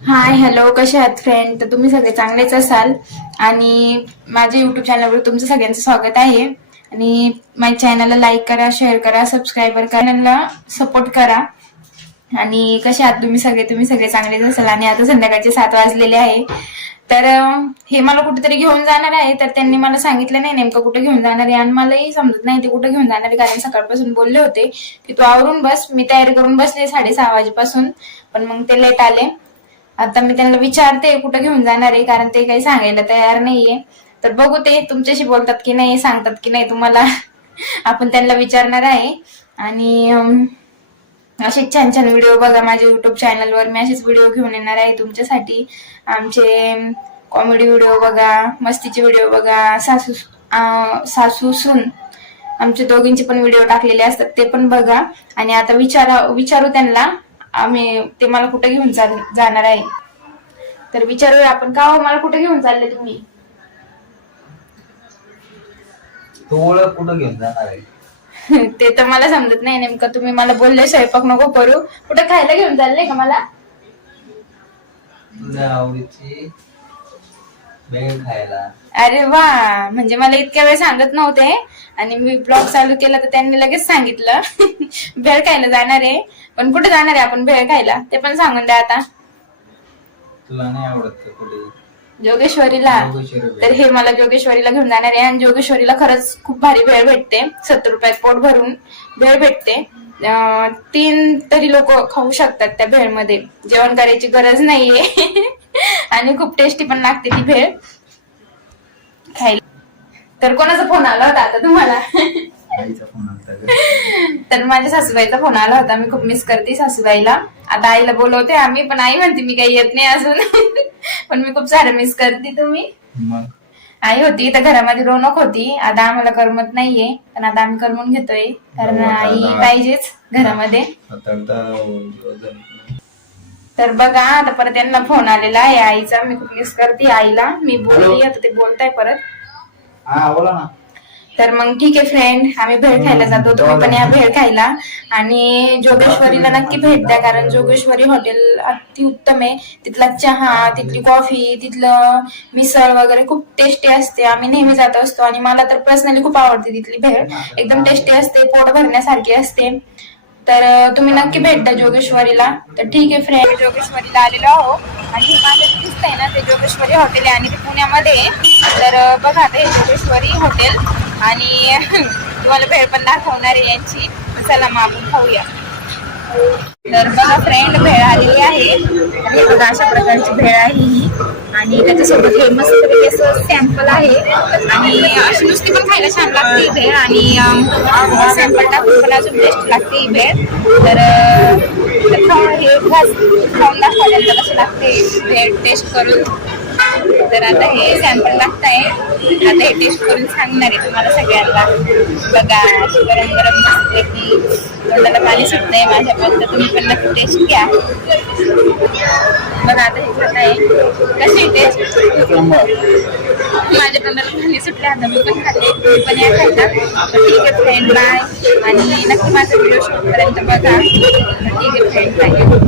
Hi hello कसे आहात friend तर तुम्ही सगळे चांगलेच असाल. आणि माझ्या युट्यूब चॅनलवर तुमचं सगळ्यांचं स्वागत आहे. आणि माझ्या चॅनलला लाईक करा शेअर करा सबस्क्राईबर करा चॅनलला सपोर्ट करा. आणि कसे आहात तुम्ही सगळे? तुम्ही सगळे चांगलेच असाल. आणि आता संध्याकाळचे सात वाजलेले आहे. तर हे मला कुठेतरी घेऊन जाणार आहे. तर त्यांनी मला सांगितलं नाही नेमकं कुठे घेऊन जाणार आहे. आणि मलाही समजत नाही ते कुठे घेऊन जाणार आहे. कारण सकाळपासून बोलले होते की तू आवरून बस. मी तयारी करून बसले साडेसहा वाजेपासून. पण मग ते लेट आले. आता मी त्यांना विचारते कुठं घेऊन जाणार आहे? कारण ते काही सांगायला तयार नाहीये. तर बघू ते तुमच्याशी बोलतात की नाही सांगतात की नाही तुम्हाला आपण त्यांना विचारणार आहे. आणि असे छान छान व्हिडिओ बघा माझ्या युट्यूब चॅनलवर मी असेच व्हिडिओ घेऊन येणार आहे तुमच्यासाठी. आमचे कॉमेडी व्हिडिओ बघा मस्तीचे व्हिडिओ बघा सासू सासू सून. आमचे दोघींचे पण व्हिडिओ टाकलेले असतात ते पण बघा. आणि आता विचारा विचारू त्यांना. आम्ही ते मला कुठे घेऊन चाल- जाणार आहे? तर विचारूया आपण का हो, मला कुठे घेऊन चालले तुम्ही? तू ओळख कुठं घेऊन जाणार आहे? ते तर मला समजत नाही नेमकं. तुम्ही मला बोलले स्वयंपाक नको करू. कुठे खायला घेऊन चालले का मला? तुझ्या आवडीची भेळ खायला. अरे वा म्हणजे मला इतक्या वेळ सांगत नव्हते. आणि मी ब्लॉग चालू केला तर त्यांनी लगेच सांगितलं. भेळ खायला जाणार आहे. पण कुठे जाणार आहे आपण भेळ खायला? ते पण सांगून द्या आता. तुला नाही आवडत का कुठे? जोगेश्वरीला. जोगेश्वरी भेळ. तर हे मला जोगेश्वरीला घेऊन जाणार आहे. आणि जोगेश्वरीला खरंच खूप भारी भेळ भेटते. सत्तर रुपयात पोट भरून भेळ भेटते. अं, तीन तरी लोक खाऊ शकतात त्या भेळमध्ये. जेवण करायची गरज नाहीये. आणि खूप टेस्टी पण लागते ती भेळ. खायला. तर कोणाचा फोन आला होता आता तुम्हाला. तर माझ्या सासूबाईचा फोन आला होता. मी खूप मिस करते सासूबाईला. आता आईला बोलवते आम्ही पण आई म्हणते मी काही येत नाही अजून. पण मी खूप सारं मिस करते. तुम्ही? आई होती. तर घरामध्ये रोनक होती. आता आम्हाला करमत नाहीये. पण आता आम्ही करमून घेतोय. कारण आई पाहिजेच घरामध्ये. तर बघा आता परत यांना फोन आलेला आहे आईचा. मी खूप मिस करते आईला. मी बोलली आता ते बोलताय परत. हा बोला ना. तर मग ठीक आहे फ्रेंड आम्ही भेळ खायला जातो. तुम्ही पण या भेळ खायला. आणि जोगेश्वरीला नक्की भेट द्या कारण जोगेश्वरी हॉटेल अति उत्तम आहे. तिथला चहा तिथली कॉफी तिथलं मिसळ वगैरे खूप टेस्टी असते. आम्ही नेहमी जात असतो. आणि मला तर पर्सनली खूप आवडते तिथली भेळ. एकदम टेस्टी असते पोट भरण्यासारखी असते. तर तुम्ही नक्की भेट द्या जोगेश्वरीला. तर ठीक आहे फ्रेंड जोगेश्वरीला आलेलो आहो. आणि हे माझं दिसतंय ना ते जोगेश्वरी हॉटेल आहे. आणि ते पुण्यामध्ये आहे. तर बघा आता हे जोगेश्वरी हॉटेल आणि तुम्हाला भेळ पण दाखवणार आहे यांची. चला मग आपण खाऊया. तर बघा फ्रेंड भेळ आलेली आहे. आणि बघा अशा प्रकारची भेळ आहे ही. आणि त्याच्यासोबत हे मस्त असं सॅम्पल आहे. आणि अशी नुसती पण खायला छान लागते ही भेळ. आणि सॅम्पल टाकून पण अजून टेस्ट लागते ही भेळ. तर खाऊन हे खाऊन दाखवा कसं लागते भेळ टेस्ट करून. तर आता हे सॅम्पल लागत आहे आता हे टेस्ट करून सांगणार आहे तुम्हाला सगळ्यांना. बघा गरम गरम मस्त की तोंडाला पाणी सुटतंय माझ्या पण तर तुम्ही पण नक्की टेस्ट घ्या. बघा आता हे खात आहे. कशी टेस्ट माझ्या तोंडाला पाणी सुटले आता मी पण खाते. तुम्ही पण या खायला. ठीक आहे फ्रेंड बाय आणि नक्की माझा व्हिडिओ शूट पर्यंत बघा. ठीक आहे फ्रेंड बाय